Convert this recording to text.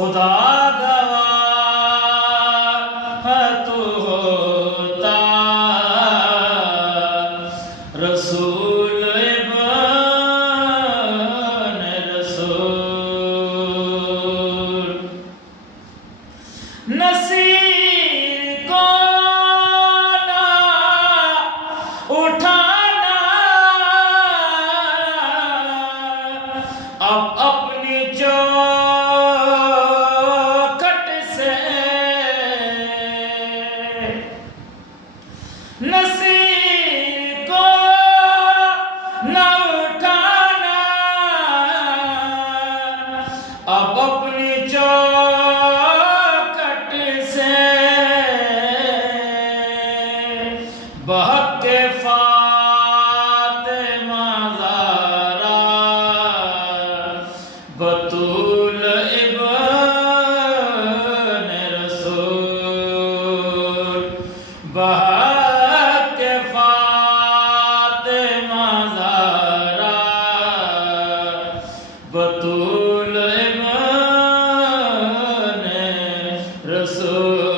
خدا گواہ تو ہوتا رسول ابن رسول نصیر کو نہ اٹھانا اب اپنی چوکھٹ سے نصیر کو نہ اٹھانا اب اپنی چوکھٹ سے بحق کے فاطمہ زہرا بطول ابن رسول بحق کے فاطمہ زہرا بطول ابن رسول